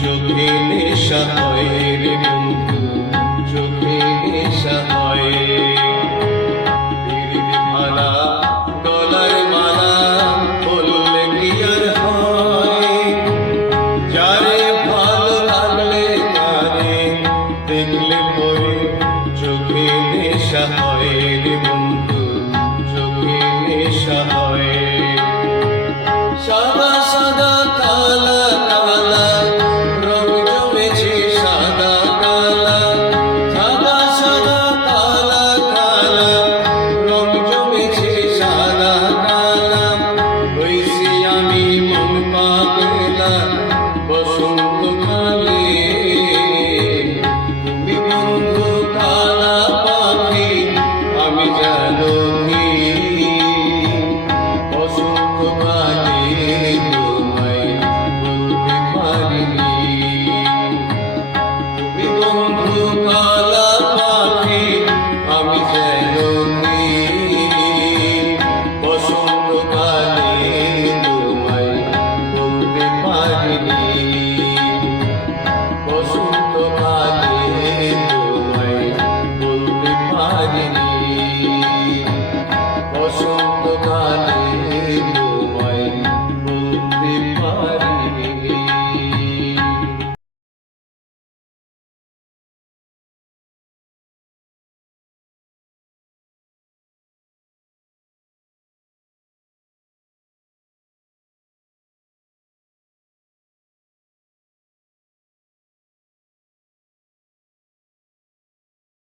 চোখে নেশা হয় চোখে নেশা হয়। ভালা গলার মালা, বললে কি আর হয়? যারে ভালো লাগলে তারে দেখলে পরে চোখে নেশা হয়। mama mama Deus.